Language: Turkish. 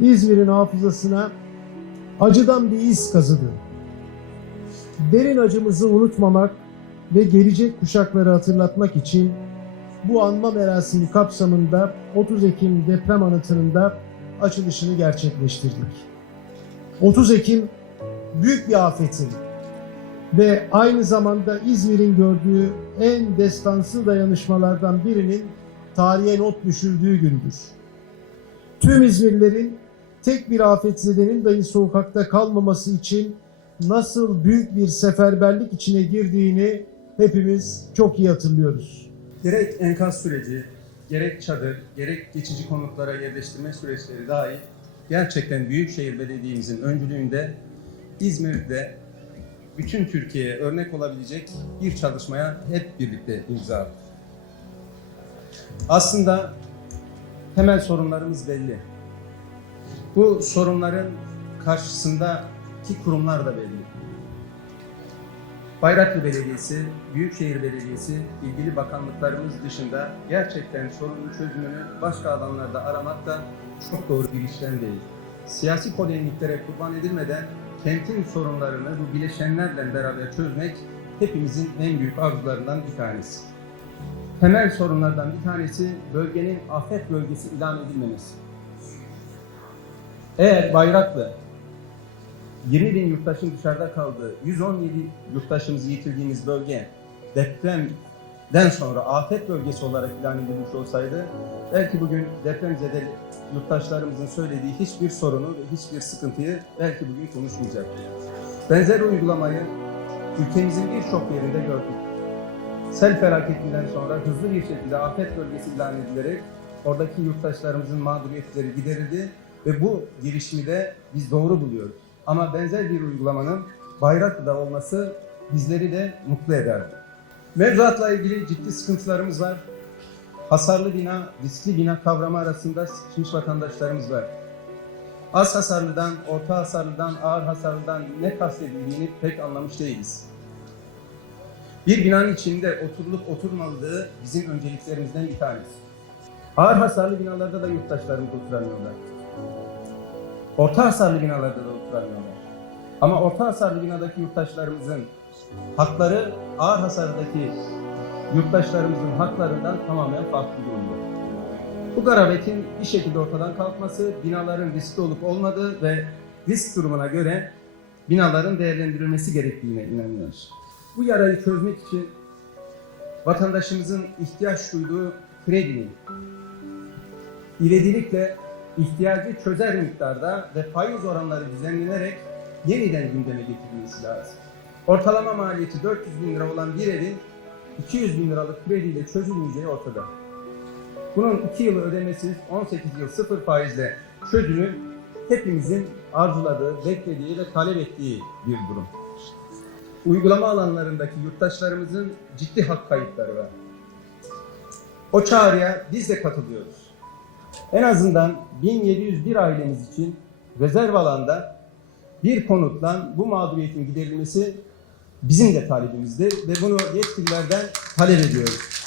İzmir'in hafızasına acıdan bir iz kazıdı. Derin acımızı unutmamak ve gelecek kuşakları hatırlatmak için bu anma merasimi kapsamında 30 Ekim deprem anıtının da açılışını gerçekleştirdik. 30 Ekim büyük bir afetin ve aynı zamanda İzmir'in gördüğü en destansı dayanışmalardan birinin tarihe not düşüldüğü gündür. Tüm İzmirlilerin tek bir afetzedenin dahi sokakta kalmaması için nasıl büyük bir seferberlik içine girdiğini hepimiz çok iyi hatırlıyoruz. Gerek enkaz süreci, gerek çadır, gerek geçici konutlara yerleştirme süreçleri dahil gerçekten Büyükşehir Belediye'mizin öncülüğünde İzmir'de bütün Türkiye'ye örnek olabilecek bir çalışmaya hep birlikte imza attık. Aslında temel sorunlarımız belli. Bu sorunların karşısındaki kurumlar da belli. Bayraklı Belediyesi, Büyükşehir Belediyesi, ilgili bakanlıklarımız dışında gerçekten sorunun çözümünü başka alanlarda aramak da çok doğru bir işlem değil. Siyasi polemiklere kurban edilmeden kentin sorunlarını bu bileşenlerle beraber çözmek hepimizin en büyük arzularından bir tanesi. Temel sorunlardan bir tanesi bölgenin afet bölgesi ilan edilmemesi. Eğer Bayraklı 20 bin yurttaşın dışarıda kaldığı, 117 yurttaşımızı yitirdiğimiz bölge depremden sonra afet bölgesi olarak ilan edilmiş olsaydı belki bugün depremzede yurttaşlarımızın söylediği hiçbir sorunu ve hiçbir sıkıntıyı belki bugün konuşmayacaktık. Benzer uygulamayı ülkemizin birçok yerinde gördük. Sel felaketinden sonra hızlı bir şekilde afet bölgesi ilan edilerek oradaki yurttaşlarımızın mağduriyetleri giderildi ve bu girişimi de biz doğru buluyoruz. Ama benzer bir uygulamanın Bayraklı'da olması bizleri de mutlu ederdi. Mevzuatla ilgili ciddi sıkıntılarımız var. Hasarlı bina, riskli bina kavramı arasında sıkışmış vatandaşlarımız var. Az hasarlıdan, orta hasarlıdan, ağır hasarlıdan ne kastedildiğini pek anlamış değiliz. Bir binanın içinde oturulup oturmadığı bizim önceliklerimizden bir tanesi. Ağır hasarlı binalarda da yurttaşlarımız oturamıyorlar. Orta hasarlı binalarda da oturamıyorlar. Ama orta hasarlı binadaki yurttaşlarımızın hakları ağır hasardaki yurttaşlarımızın haklarından tamamen farklı durumda. Bu garabetin bir şekilde ortadan kalkması, binaların riskli olup olmadığı ve risk durumuna göre binaların değerlendirilmesi gerektiğine inanıyoruz. Bu yarayı çözmek için vatandaşımızın ihtiyaç duyduğu kredinin ivedilikle ihtiyacı çözer miktarda ve faiz oranları düzenlenerek yeniden gündeme getirilmesi lazım. Ortalama maliyeti 400 bin lira olan bir evin 200 bin liralık krediyle çözülmeyeceği ortada. Bunun 2 yıl ödemesiz 18 yıl sıfır faizle çözümü hepimizin arzuladığı, beklediği ve talep ettiği bir durum. Uygulama alanlarındaki yurttaşlarımızın ciddi hak kayıpları var. O çağrıya biz de katılıyoruz. En azından 1701 ailemiz için rezerv alanda bir konutla bu mağduriyetin giderilmesi bizim de talebimizdir ve bunu yetkililerden talep ediyoruz.